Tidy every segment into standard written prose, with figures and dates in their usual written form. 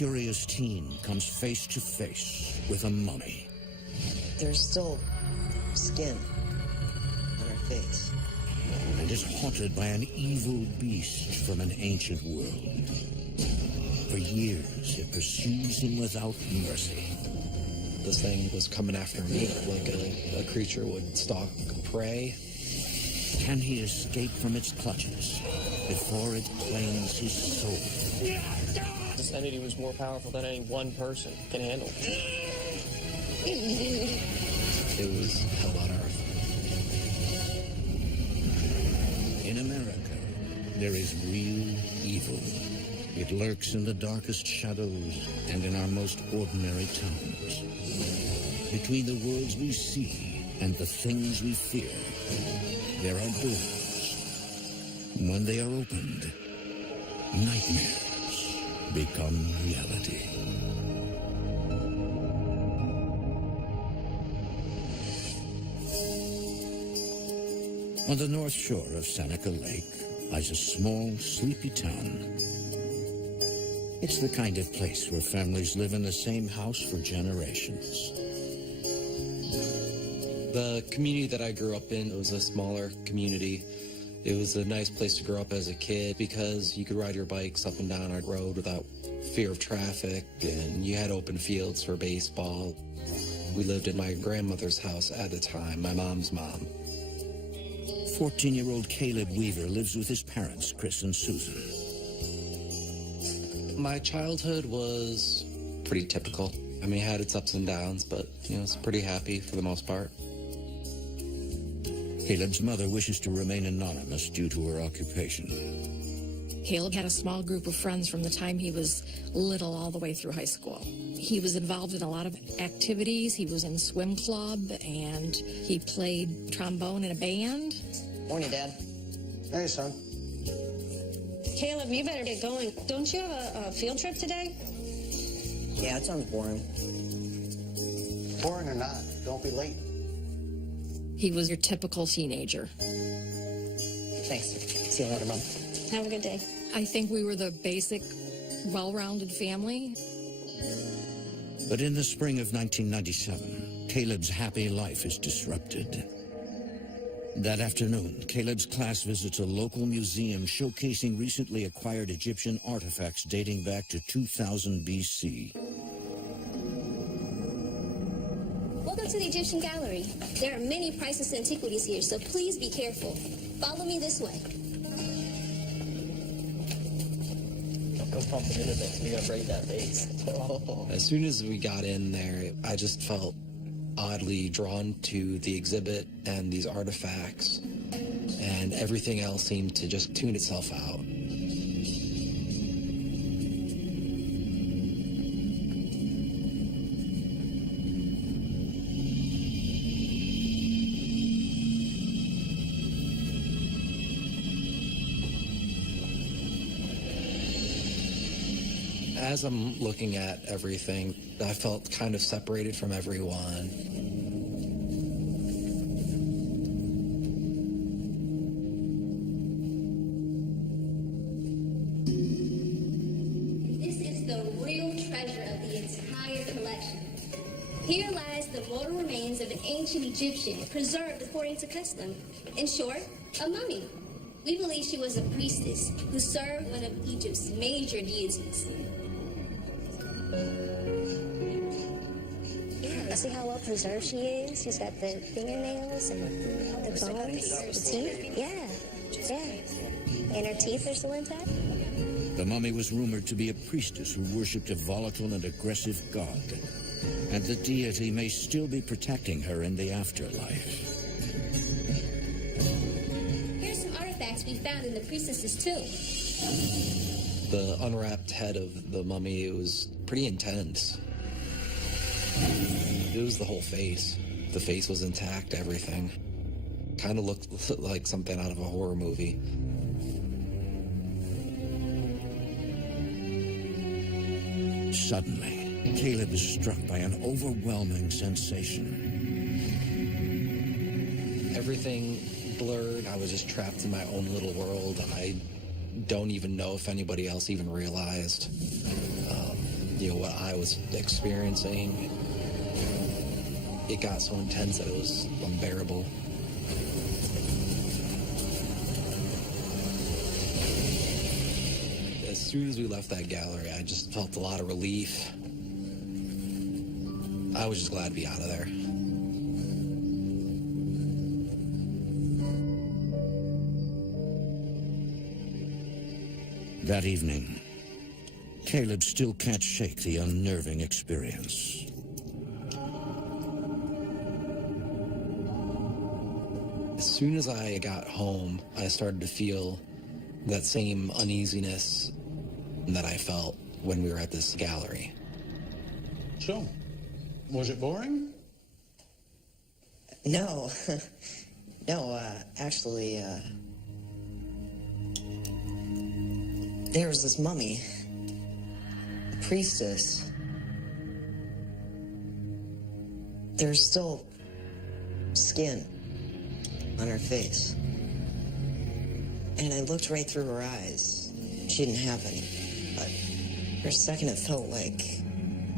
curious teen comes face to face with a mummy. There's still skin on her face. And is haunted by an evil beast from an ancient world. For years, it pursues him without mercy. This thing was coming after me like a creature would stalk prey. Can he escape from its clutches before it claims his soul? This entity was more powerful than any one person can handle. It was hell on earth. In America, there is real evil. It lurks in the darkest shadows and in our most ordinary towns. Between the worlds we see and the things we fear, there are doors. When they are opened, nightmares become reality. On the north shore of Seneca Lake lies a small, sleepy town. It's the kind of place where families live in the same house for generations. The community that I grew up in was a smaller community. It was a nice place to grow up as a kid because you could ride your bikes up and down our road without fear of traffic, and you had open fields for baseball. We lived in my grandmother's house at the time, my mom's mom. 14-year-old Caleb Weaver lives with his parents, Chris and Susan. My childhood was pretty typical. I mean, it had its ups and downs, but, it's pretty happy for the most part. Caleb's mother wishes to remain anonymous due to her occupation. Caleb had a small group of friends from the time he was little all the way through high school. He was involved in a lot of activities. He was in swim club, and he played trombone in a band. Morning, Dad. Hey, son. Caleb, you better get going. Don't you have a field trip today? Yeah, it sounds boring. Boring or not, don't be late. He was your typical teenager. Thanks. See you later, Mom. Have a good day. I think we were the basic, well-rounded family. But in the spring of 1997, Caleb's happy life is disrupted. That afternoon, Caleb's class visits a local museum showcasing recently acquired Egyptian artifacts dating back to 2000 BC. Welcome to the Egyptian Gallery. There are many priceless antiquities here, so please be careful. Follow me this way. Don't go pumping into this. We're going to break that base. As soon as we got in there, I just felt oddly drawn to the exhibit and these artifacts, and everything else seemed to just tune itself out. As I'm looking at everything, I felt kind of separated from everyone. This is the real treasure of the entire collection. Here lies the mortal remains of an ancient Egyptian, preserved according to custom. In short, a mummy. We believe she was a priestess who served one of Egypt's major deities. Yeah, see how well preserved she is? She's got the fingernails and the bones, the teeth. Yeah. And her teeth are still intact. The mummy was rumored to be a priestess who worshipped a volatile and aggressive god, and the deity may still be protecting her in the afterlife. Here's some artifacts we found in the priestess's tomb. The unwrapped head of the mummy, it was pretty intense. It was the whole face. The face was intact, everything. Kind of looked like something out of a horror movie. Suddenly, Caleb is struck by an overwhelming sensation. Everything blurred. I was just trapped in my own little world. I don't even know if anybody else even realized. what I was experiencing. It got so intense that it was unbearable. As soon as we left that gallery, I just felt a lot of relief. I was just glad to be out of there. That evening, Caleb still can't shake the unnerving experience. As soon as I got home, I started to feel that same uneasiness that I felt when we were at this gallery. So, was it boring? No. No, actually, there was this mummy, a priestess. There's still skin on her face. And I looked right through her eyes. She didn't have any, but for a second it felt like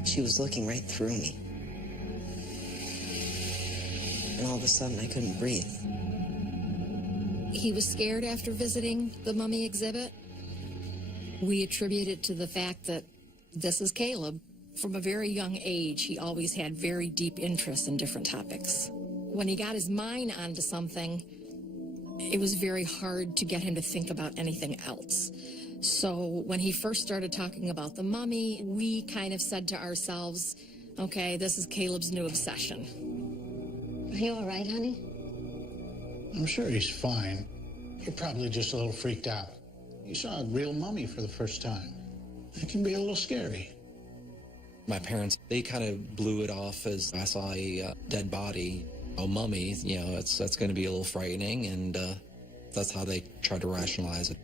she was looking right through me. And all of a sudden I couldn't breathe. He was scared after visiting the mummy exhibit. We attribute it to the fact that this is Caleb. From a very young age, he always had very deep interest in different topics. When he got his mind onto something, it was very hard to get him to think about anything else. So when he first started talking about the mummy, we kind of said to ourselves, okay, this is Caleb's new obsession. Are you all right, honey? I'm sure he's fine. You're probably just a little freaked out. You saw a real mummy for the first time. It can be a little scary. My parents, they kind of blew it off as I saw a dead body, a mummy. That's going to be a little frightening, and that's how they tried to rationalize it.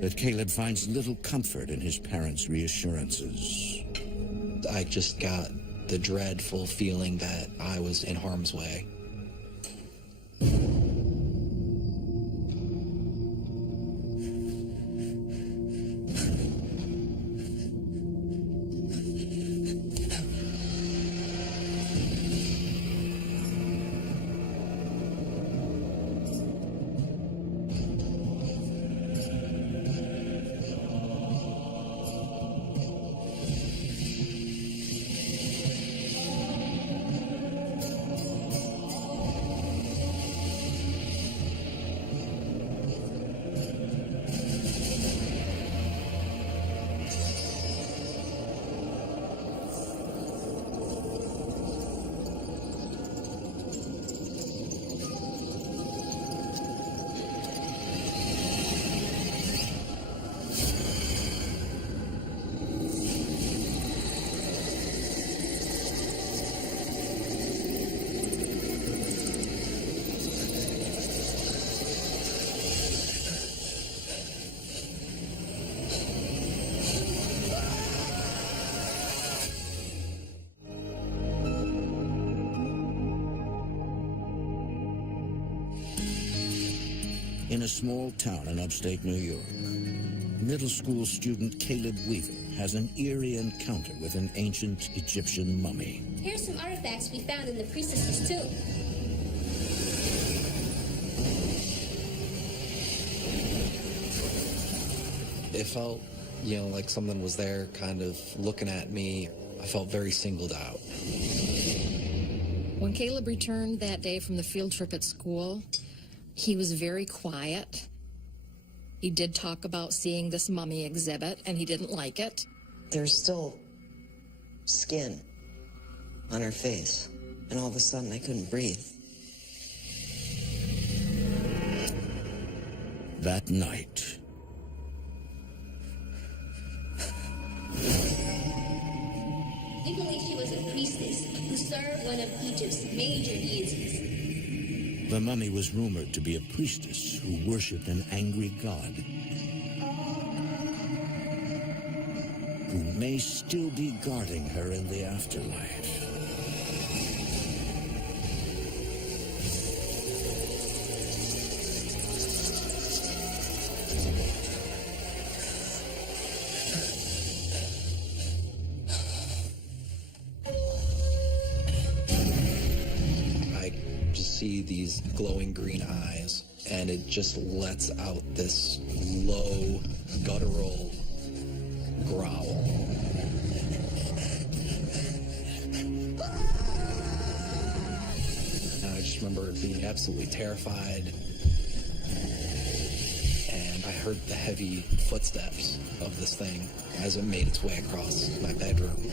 But Caleb finds little comfort in his parents' reassurances. I just got the dreadful feeling that I was in harm's way. In a small town in upstate New York, middle school student Caleb Weaver has an eerie encounter with an ancient Egyptian mummy. Here's some artifacts we found in the priestess's tomb. It felt, like someone was there kind of looking at me. I felt very singled out. When Caleb returned that day from the field trip at school, he was very quiet. He did talk about seeing this mummy exhibit, and he didn't like it. There's still skin on her face. And all of a sudden I couldn't breathe. That night, We believe she was a priestess who served one of Egypt's major deities. the mummy was rumored to be a priestess who worshipped an angry god who may still be guarding her in the afterlife. these glowing green eyes, and it just lets out this low, guttural growl. And I just remember being absolutely terrified, and I heard the heavy footsteps of this thing as it made its way across my bedroom.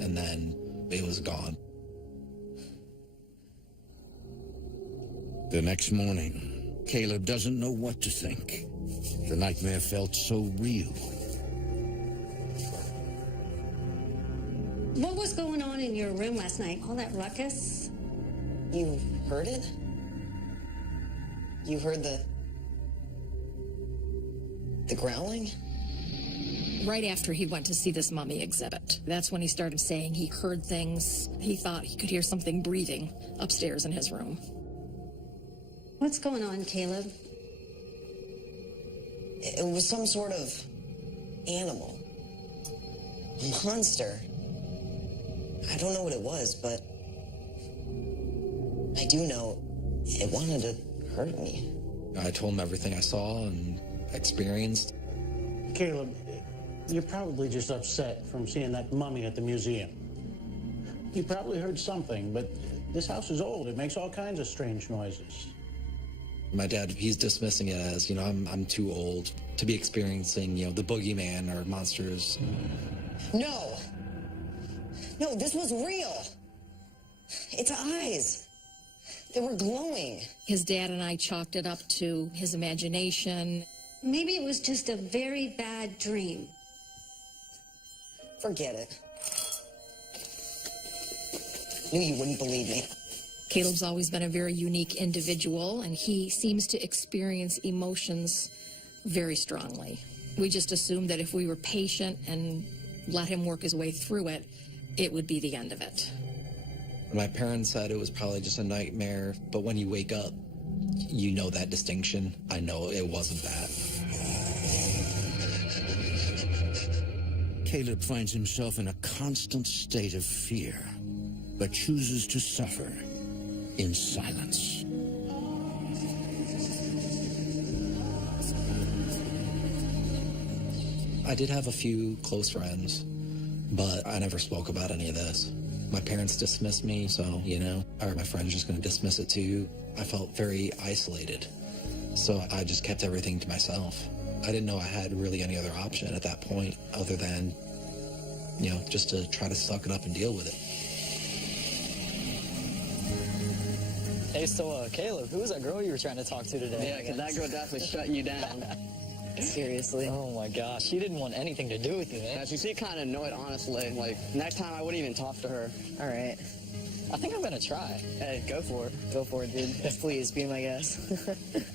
And then it was gone. The next morning, Caleb doesn't know what to think. The nightmare felt so real. What was going on in your room last night? All that ruckus? You heard it? You heard the growling? Right after he went to see this mummy exhibit, that's when he started saying he heard things. He thought he could hear something breathing upstairs in his room. What's going on, Caleb? It was some sort of animal. A monster. I don't know what it was, but I do know it wanted to hurt me. I told him everything I saw and experienced. Caleb, you're probably just upset from seeing that mummy at the museum. You probably heard something, but this house is old. It makes all kinds of strange noises. My dad, he's dismissing it as, I'm too old to be experiencing, the boogeyman or monsters. No, this was real. Its eyes, they were glowing. His dad and I chalked it up to his imagination. Maybe it was just a very bad dream. Forget it. Knew you wouldn't believe me. Caleb's always been a very unique individual, and he seems to experience emotions very strongly. We just assumed that if we were patient and let him work his way through it, it would be the end of it. My parents said it was probably just a nightmare, but when you wake up, you know that distinction. I know it wasn't that. Caleb finds himself in a constant state of fear, but chooses to suffer in silence. I did have a few close friends, but I never spoke about any of this. My parents dismissed me, so, are my friends just going to dismiss it too? I felt very isolated, so I just kept everything to myself. I didn't know I had really any other option at that point other than, just to try to suck it up and deal with it. Hey, so, Caleb, who was that girl you were trying to talk to today? Yeah, because that girl definitely shut you down. Seriously. Oh, my gosh. She didn't want anything to do with you, man. Yeah, she seemed kind of annoyed, honestly. Like, next time I wouldn't even talk to her. All right. I think I'm going to try. Hey, go for it. Go for it, dude. Please, be my guest.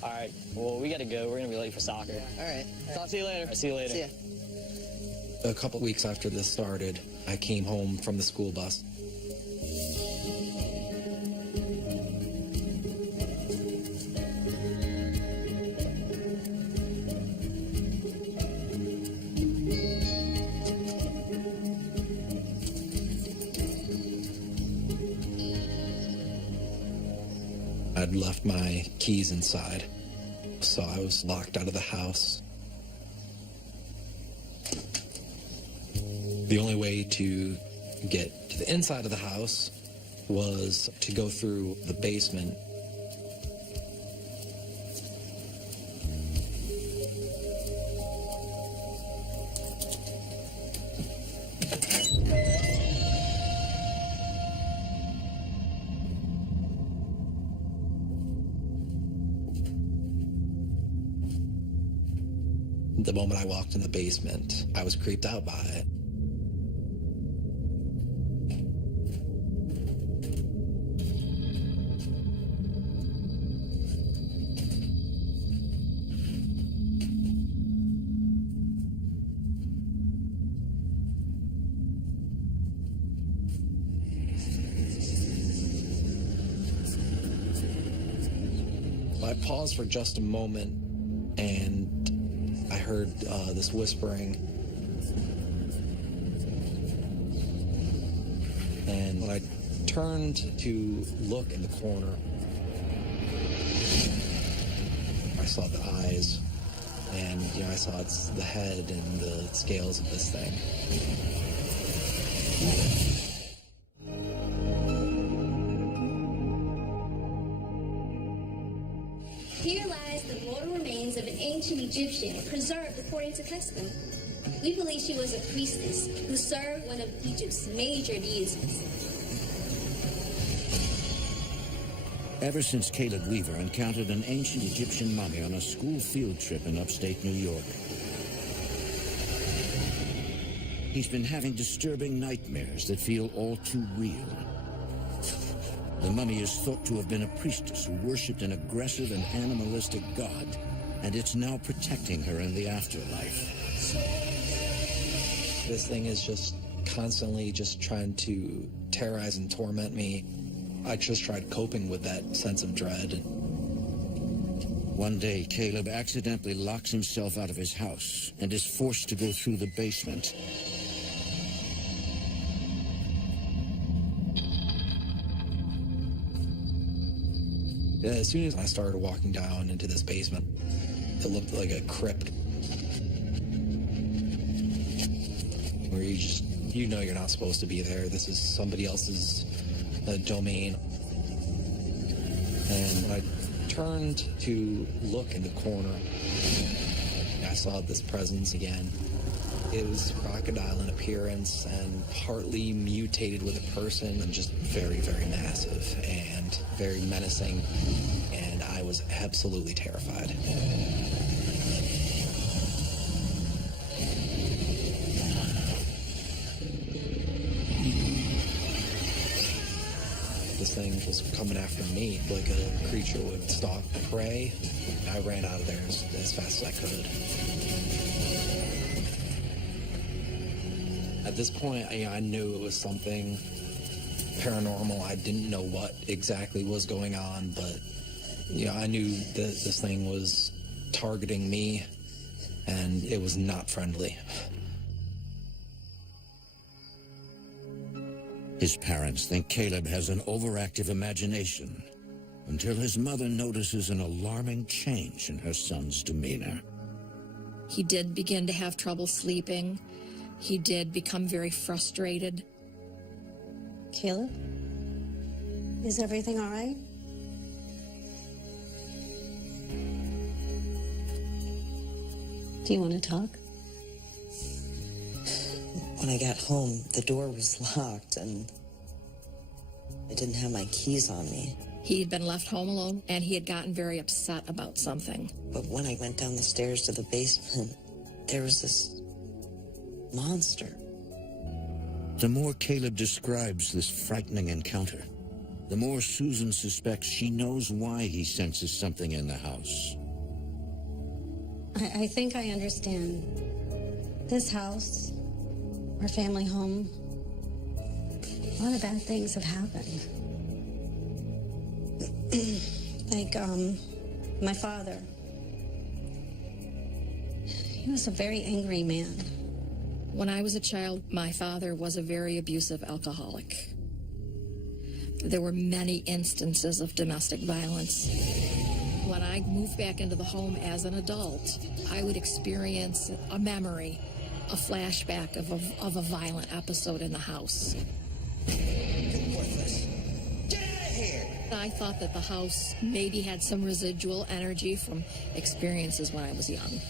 All right. Well, we got to go. We're going to be late for soccer. All right. Talk to you later. All right, see you later. See ya. A couple weeks after this started, I came home from the school bus. I'd left my keys inside, so I was locked out of the house. The only way to get to the inside of the house was to go through the basement. The moment I walked in the basement, I was creeped out by it. I paused for just a moment, and I heard this whispering. And when I turned to look in the corner, I saw the eyes, and I saw it's the head and the scales of this thing. Here lies the mortal remains of an ancient Egyptian, preserved according to custom. We believe she was a priestess who served one of Egypt's major deities. Ever since Caleb Weaver encountered an ancient Egyptian mummy on a school field trip in upstate New York, he's been having disturbing nightmares that feel all too real. The mummy is thought to have been a priestess who worshipped an aggressive and animalistic god, and it's now protecting her in the afterlife. This thing is just constantly just trying to terrorize and torment me. I just tried coping with that sense of dread. One day, Caleb accidentally locks himself out of his house and is forced to go through the basement. As soon as I started walking down into this basement, it looked like a crypt. Where you're not supposed to be there. This is somebody else's domain. And when I turned to look in the corner, I saw this presence again. It was crocodile in appearance and partly mutated with a person, and just very, very massive and very menacing. And I was absolutely terrified. This thing was coming after me like a creature would stalk prey. I ran out of there as fast as I could. At this point, I knew it was something paranormal. I didn't know what exactly was going on, but I knew that this thing was targeting me, and it was not friendly. His parents think Caleb has an overactive imagination, until his mother notices an alarming change in her son's demeanor. He did begin to have trouble sleeping. He did become very frustrated. Caleb? Is everything all right? Do you want to talk? When I got home, the door was locked and I didn't have my keys on me. He had been left home alone, and he had gotten very upset about something. But when I went down the stairs to the basement, there was this monster. The more Caleb describes this frightening encounter, the more Susan suspects she knows why he senses something in the house. I think I understand. This house, our family home, a lot of bad things have happened. Like, my father. He was a very angry man. When I was a child, my father was a very abusive alcoholic. There were many instances of domestic violence. When I moved back into the home as an adult, I would experience a memory, a flashback of a violent episode in the house. Worthless. Get out of here! I thought that the house maybe had some residual energy from experiences when I was young.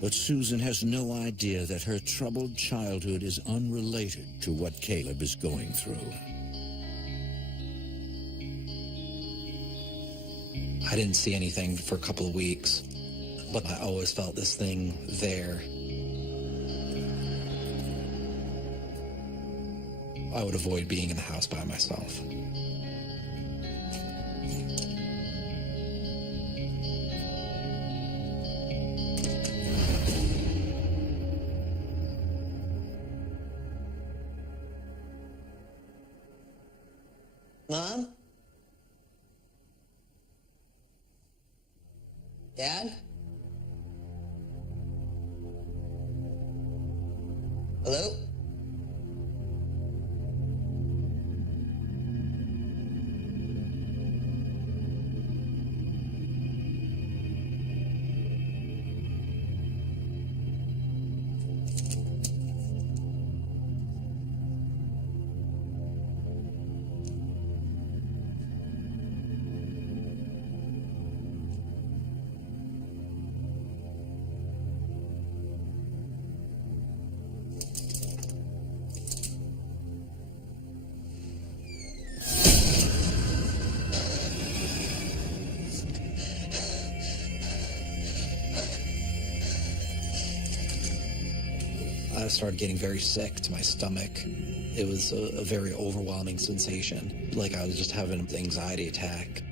But Susan has no idea that her troubled childhood is unrelated to what Caleb is going through. I didn't see anything for a couple of weeks, but I always felt this thing there. I would avoid being in the house by myself. Mom? Dad? Hello? I started getting very sick to my stomach. It was a very overwhelming sensation, like I was just having an anxiety attack.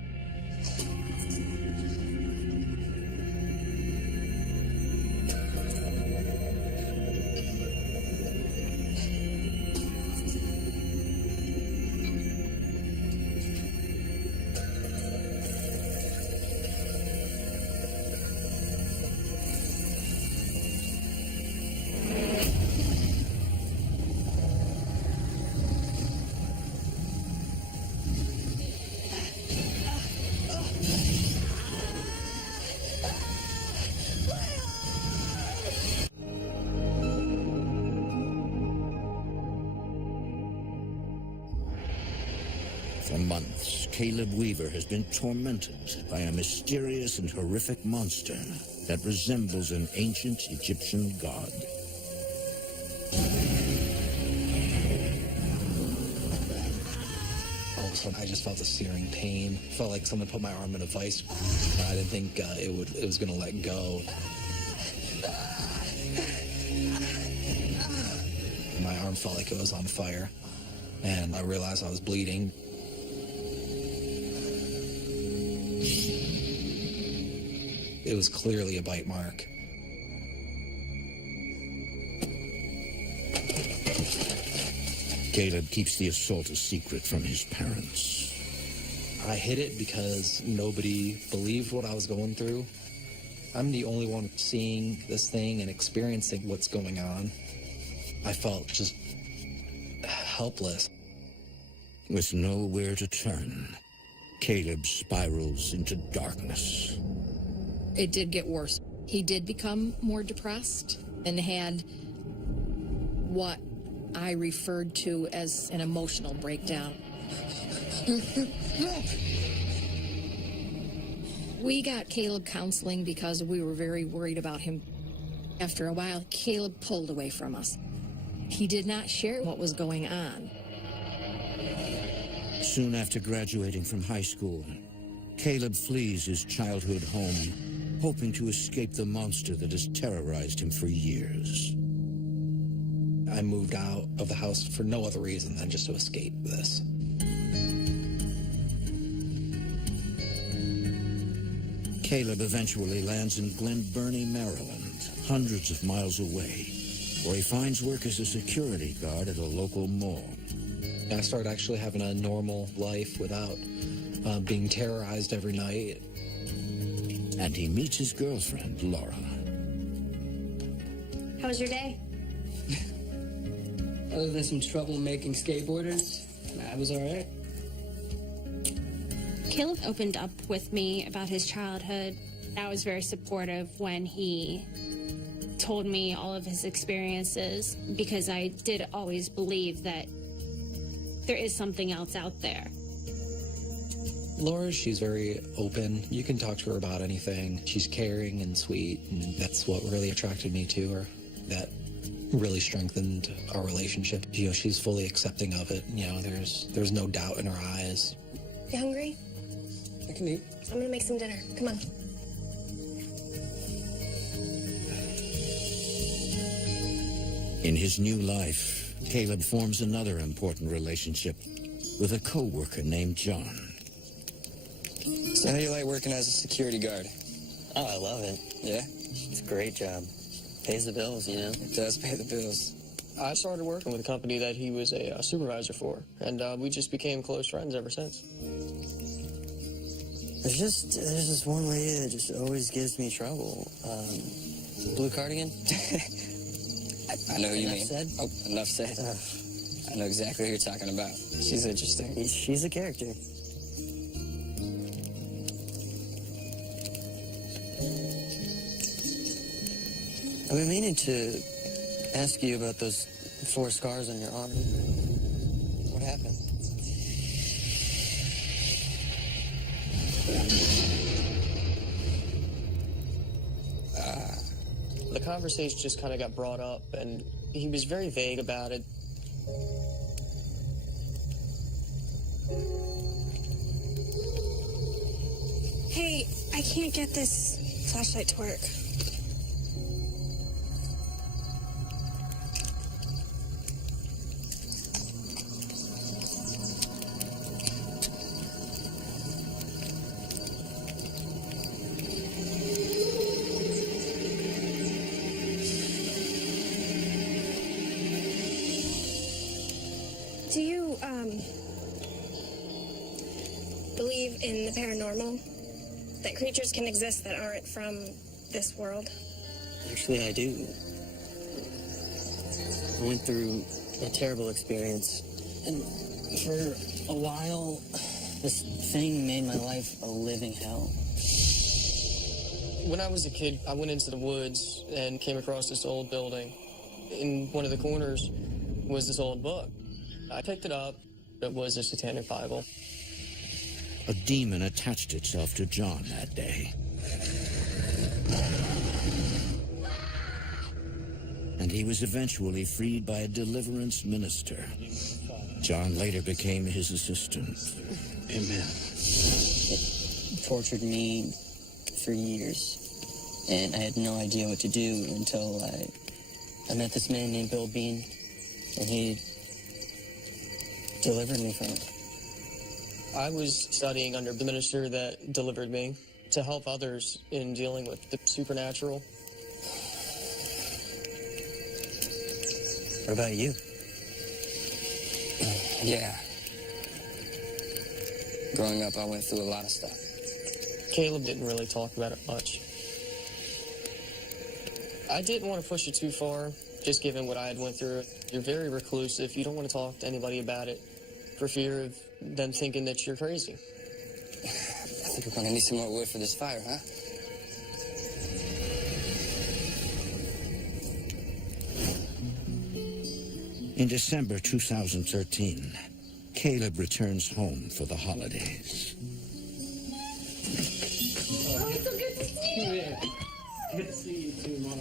For months, Caleb Weaver has been tormented by a mysterious and horrific monster that resembles an ancient Egyptian god. All of a sudden, I just felt a searing pain. Felt like someone put my arm in a vice. I didn't think it was going to let go. My arm felt like it was on fire, and I realized I was bleeding. It was clearly a bite mark. Caleb keeps the assault a secret from his parents. I hid it because nobody believed what I was going through. I'm the only one seeing this thing and experiencing what's going on. I felt just helpless. With nowhere to turn, Caleb spirals into darkness. It did get worse. He did become more depressed and had what I referred to as an emotional breakdown. We got Caleb counseling because we were very worried about him. After a while, Caleb pulled away from us. He did not share what was going on. Soon after graduating from high school, Caleb flees his childhood home, hoping to escape the monster that has terrorized him for years. I moved out of the house for no other reason than just to escape this. Caleb eventually lands in Glen Burnie, Maryland, hundreds of miles away, where he finds work as a security guard at a local mall. I started actually having a normal life without being terrorized every night. And he meets his girlfriend, Laura. How was your day? Other than some troublemaking skateboarders, I was all right. Caleb opened up with me about his childhood. I was very supportive when he told me all of his experiences, because I did always believe that there is something else out there. Laura, she's very open. You can talk to her about anything. She's caring and sweet, and that's what really attracted me to her. That really strengthened our relationship. You know, she's fully accepting of it. You know, there's no doubt in her eyes. You hungry? I can eat. I'm gonna make some dinner. Come on. In his new life, Caleb forms another important relationship with a co-worker named John. So how do you like working as a security guard? Oh, I love it. Yeah? It's a great job. Pays the bills, you know? It does pay the bills. I started working with a company that he was a supervisor for, and we just became close friends ever since. There's this one lady that just always gives me trouble. Blue cardigan? I know who you mean. Said? Oh, enough said. I know exactly who you're talking about. She's interesting. She's a character. I've been meaning to ask you about those 4 scars on your arm. What happened? The conversation just kind of got brought up, and he was very vague about it. Hey, I can't get this flashlight to work. Do you, believe in the paranormal? That creatures can exist that aren't from this world? Actually, I do. I went through a terrible experience, and for a while, this thing made my life a living hell. When I was a kid, I went into the woods and came across this old building. In one of the corners was this old book. I picked it up. It was a satanic Bible. A demon attached itself to John that day. And he was eventually freed by a deliverance minister. John later became his assistant. Amen. It tortured me for years, and I had no idea what to do until I met this man named Bill Bean, and he delivered me from it. I was studying under the minister that delivered me to help others in dealing with the supernatural. What about you? Yeah. Growing up, I went through a lot of stuff. Caleb didn't really talk about it much. I didn't want to push it too far, just given what I had went through. You're very reclusive. You don't want to talk to anybody about it for fear of them thinking that you're crazy. I think we're gonna need some more wood for this fire, huh? In December 2013, Caleb returns home for the holidays. Oh, it's so good to see you! Yeah. Good to see you too, Mom.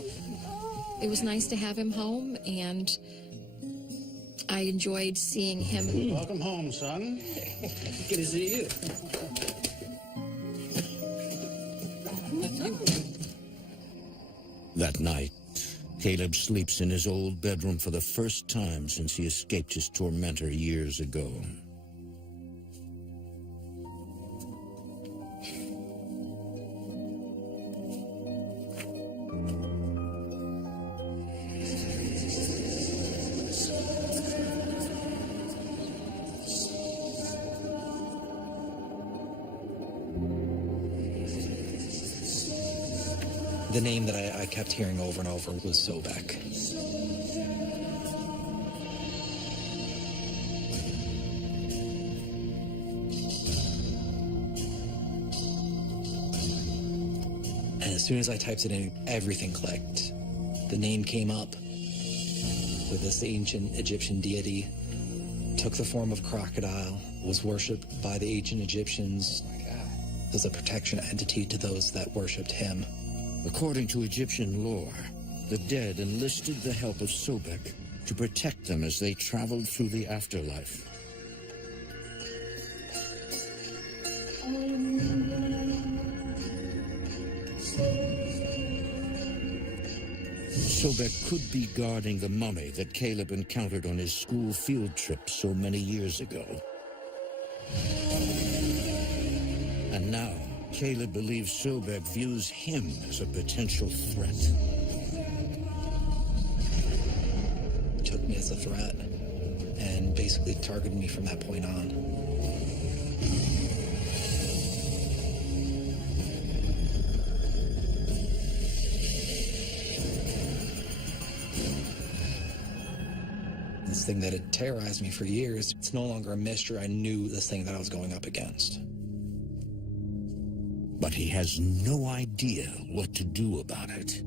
It was nice to have him home, and I enjoyed seeing him. Welcome home, son. Good to see you. That night, Caleb sleeps in his old bedroom for the first time since he escaped his tormentor years ago. The name that I kept hearing over and over was Sobek. And as soon as I typed it in, everything clicked. The name came up with this ancient Egyptian deity, took the form of crocodile, was worshipped by the ancient Egyptians as a protection entity to those that worshipped him. According to Egyptian lore, the dead enlisted the help of Sobek to protect them as they traveled through the afterlife. Sobek could be guarding the mummy that Caleb encountered on his school field trip so many years ago. And now, Caleb believes Sobek views him as a potential threat. He took me as a threat and basically targeted me from that point on. this thing that had terrorized me for years. It's no longer a mystery. I knew this thing that I was going up against. But he has no idea what to do about it.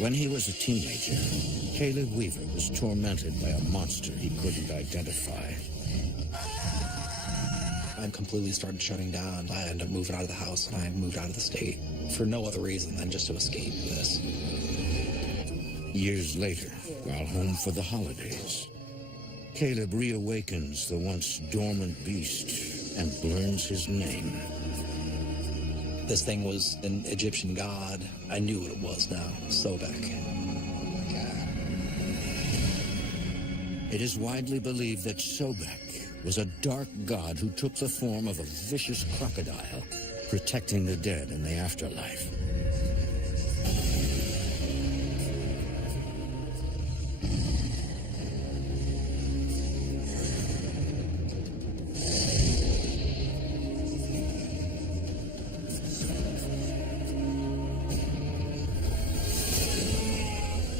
When he was a teenager, Caleb Weaver was tormented by a monster he couldn't identify. I completely started shutting down. I ended up moving out of the house, and I moved out of the state for no other reason than just to escape this. Years later, while home for the holidays, Caleb reawakens the once dormant beast and learns his name. This thing was an Egyptian god. I knew what it was now, Sobek. It is widely believed that Sobek was a dark god who took the form of a vicious crocodile, protecting the dead in the afterlife.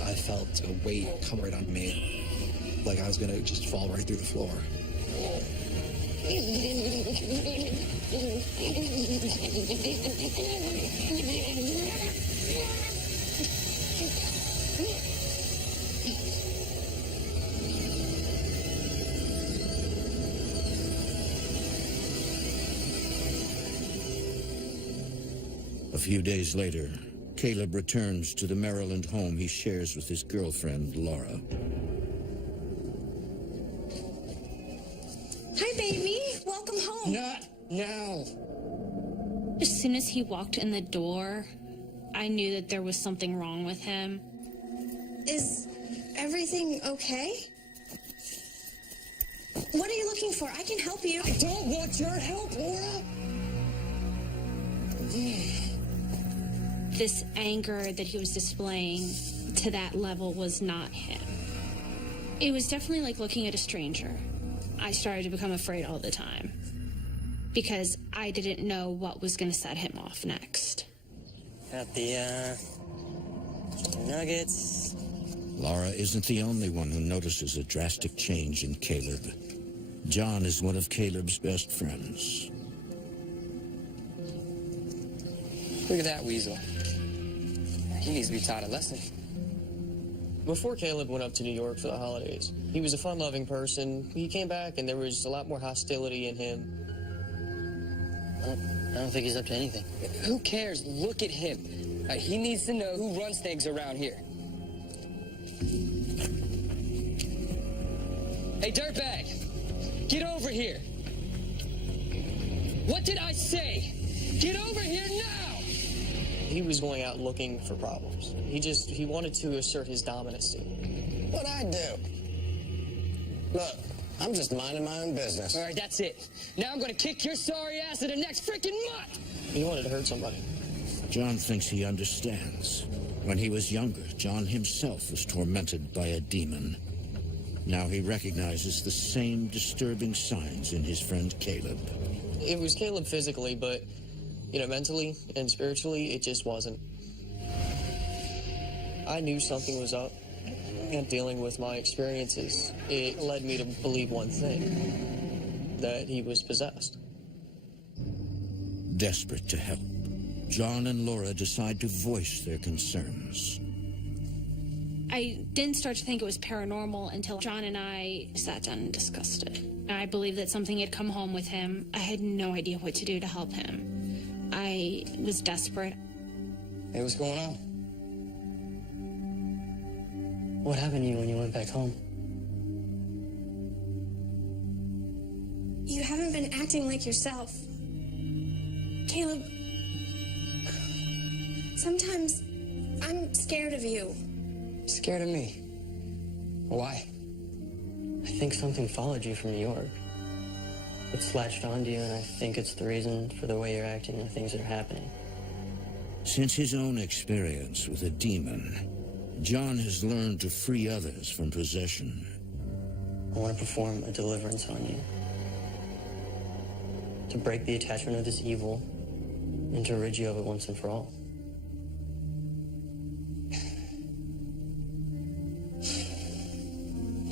I felt a weight come right on me, like I was gonna just fall right through the floor. A few days later, Caleb returns to the Maryland home he shares with his girlfriend, Laura. Hi, baby. Welcome home. Not now. As soon as he walked in the door, I knew that there was something wrong with him. Is everything okay? What are you looking for? I can help you. I don't want your help, Laura. This anger that he was displaying to that level was not him. It was definitely like looking at a stranger. I started to become afraid all the time because I didn't know what was going to set him off next. Got the, nuggets. Laura isn't the only one who notices a drastic change in Caleb. John is one of Caleb's best friends. Look at that weasel. He needs to be taught a lesson. Before Caleb went up to New York for the holidays, he was a fun-loving person. He came back and there was a lot more hostility in him. I don't think he's up to anything. Who cares? Look at him. He needs to know who runs things around here. Hey, dirtbag! Get over here! What did I say? Get over here now! He was going out looking for problems. He wanted to assert his dominancy. What'd I do? Look, I'm just minding my own business. All right, that's it. Now I'm gonna kick your sorry ass in the next freaking month! He wanted to hurt somebody. John thinks he understands. When he was younger, John himself was tormented by a demon. Now he recognizes the same disturbing signs in his friend Caleb. It was Caleb physically, but, mentally and spiritually, it just wasn't. I knew something was up, and dealing with my experiences, it led me to believe one thing, that he was possessed. Desperate to help, John and Laura decide to voice their concerns. I didn't start to think it was paranormal until John and I sat down and discussed it. I believed that something had come home with him. I had no idea what to do to help him. I was desperate. Hey, what's going on? What happened to you when you went back home? You haven't been acting like yourself. Caleb, sometimes I'm scared of you. Scared of me? Why? I think something followed you from New York. It's latched onto you, and I think it's the reason for the way you're acting and the things that are happening. Since his own experience with a demon, John has learned to free others from possession. I want to perform a deliverance on you. To break the attachment of this evil and to rid you of it once and for all.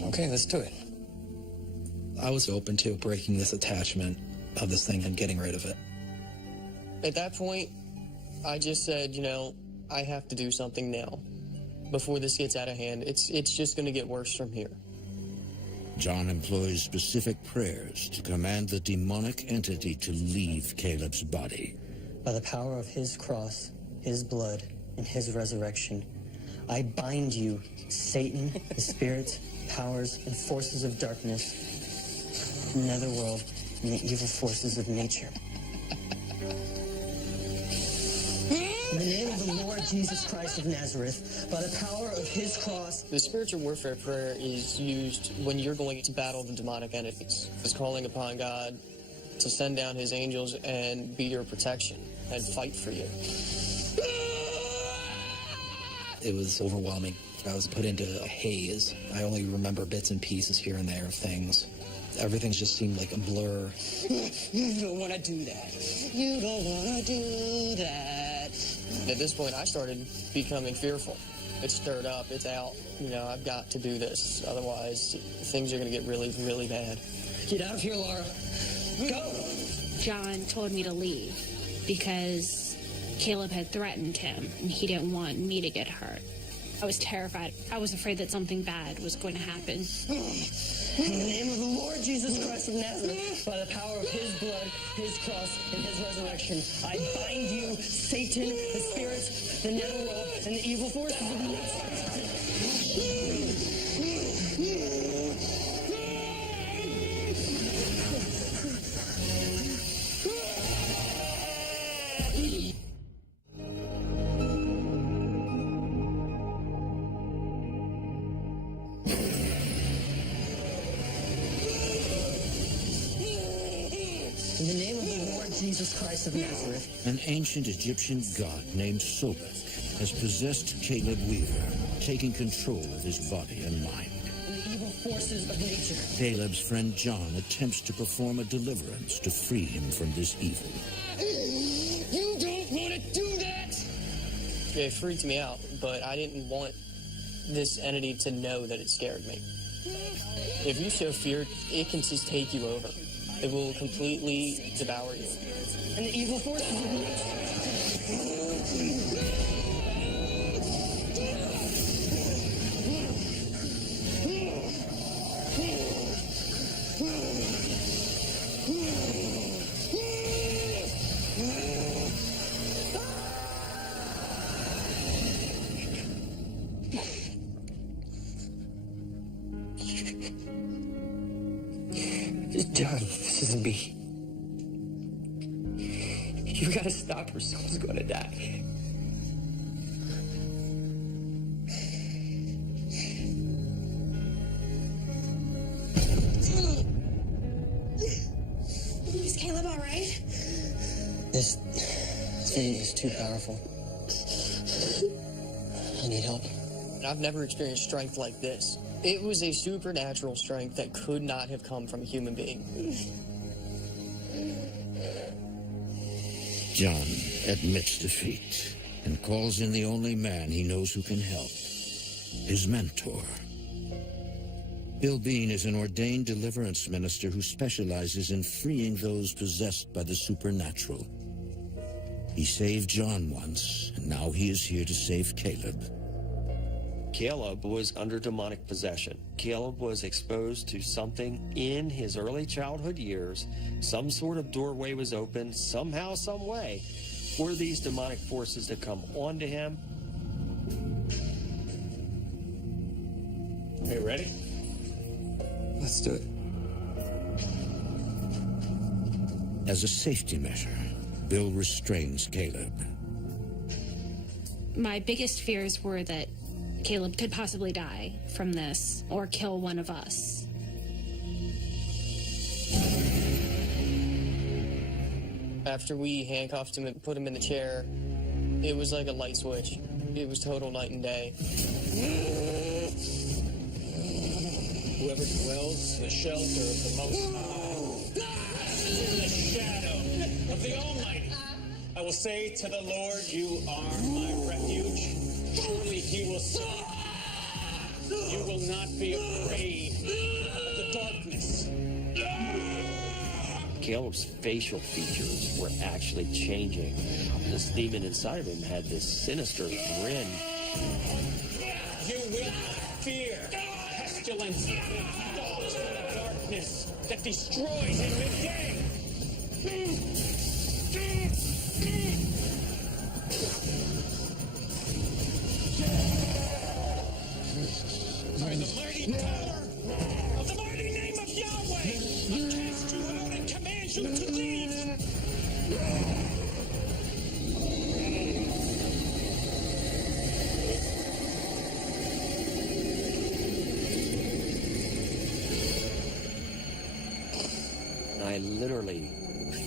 Okay, let's do it. I was open to breaking this attachment of this thing and getting rid of it. At that point, I just said, you know, I have to do something now. Before this gets out of hand, it's just going to get worse from here. John employs specific prayers to command the demonic entity to leave Caleb's body. By the power of his cross, his blood, and his resurrection, I bind you, Satan, the spirits, powers, and forces of darkness, netherworld, and the evil forces of nature. In the name of the Lord Jesus Christ of Nazareth, by the power of his cross. The spiritual warfare prayer is used when you're going to battle the demonic entities. It's calling upon God to send down his angels and be your protection and fight for you. It was overwhelming. I was put into a haze. I only remember bits and pieces here and there of things. Everything just seemed like a blur. You don't want to do that. You don't want to do that. At this point, I started becoming fearful. It's stirred up. It's out. You know, I've got to do this. Otherwise, things are going to get really, really bad. Get out of here, Laura. Go! John told me to leave because Caleb had threatened him and he didn't want me to get hurt. I was terrified. I was afraid that something bad was going to happen. In the name of the Lord Jesus Christ of Nazareth, by the power of his blood, his cross, and his resurrection, I bind you, Satan, the spirits, the netherworld, and the evil forces of In the name of the Lord Jesus Christ of Nazareth. An ancient Egyptian god named Sobek has possessed Caleb Weaver, taking control of his body and mind. And the evil forces of nature. Caleb's friend John attempts to perform a deliverance to free him from this evil. You don't want to do that! It freaked me out, but I didn't want this entity to know that it scared me. If you show fear, it can just take you over. It will completely devour you. And the evil forces of John, this isn't me. You gotta stop her. Someone's gonna die. Is Caleb all right? This thing is too powerful. I need help. I've never experienced strength like this. It was a supernatural strength that could not have come from a human being. John admits defeat and calls in the only man he knows who can help, his mentor. Bill Bean is an ordained deliverance minister who specializes in freeing those possessed by the supernatural. He saved John once, and now he is here to save Caleb. Caleb was under demonic possession. Caleb was exposed to something in his early childhood years. Some sort of doorway was opened somehow, some way, for these demonic forces to come onto him. Are you ready? Let's do it. As a safety measure, Bill restrains Caleb. My biggest fears were that Caleb could possibly die from this or kill one of us. After we handcuffed him and put him in the chair, it was like a light switch. It was total night and day. Whoever dwells in the shelter of the Most High, in the shadow of the Almighty, I will say to the Lord, you are my refuge. Surely he will save you. You will not be afraid of the darkness. Caleb's facial features were actually changing. This demon inside of him had this sinister grin. You will not fear pestilence, dogs of darkness that destroys in midday. By the mighty power of the mighty name of Yahweh, I cast you out and command you to leave. I literally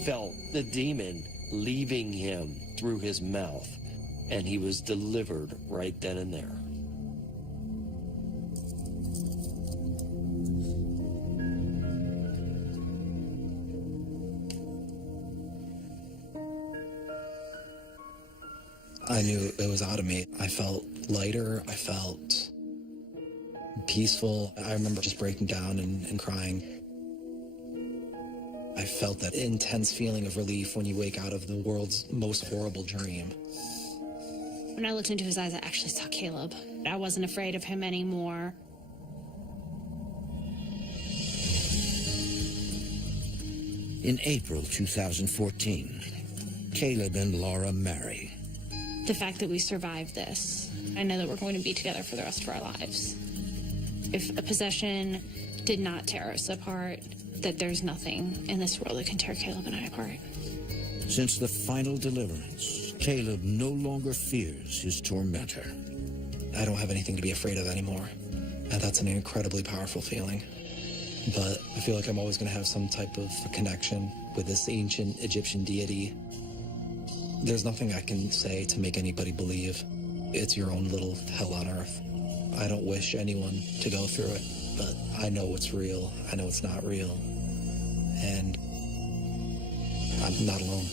felt the demon leaving him through his mouth, and he was delivered right then and there. I knew it was out of me. I felt lighter. I felt peaceful. I remember just breaking down and crying. I felt that intense feeling of relief when you wake out of the world's most horrible dream. When I looked into his eyes, I actually saw Caleb. I wasn't afraid of him anymore. In April 2014, Caleb and Laura marry. The fact that we survived this, I know that we're going to be together for the rest of our lives. If a possession did not tear us apart, that there's nothing in this world that can tear Caleb and I apart. Since the final deliverance, Caleb no longer fears his tormentor. I don't have anything to be afraid of anymore. And that's an incredibly powerful feeling. But I feel like I'm always going to have some type of connection with this ancient Egyptian deity. There's nothing I can say to make anybody believe it's your own little hell on earth. I don't wish anyone to go through it, but I know it's real. I know it's not real. And I'm not alone.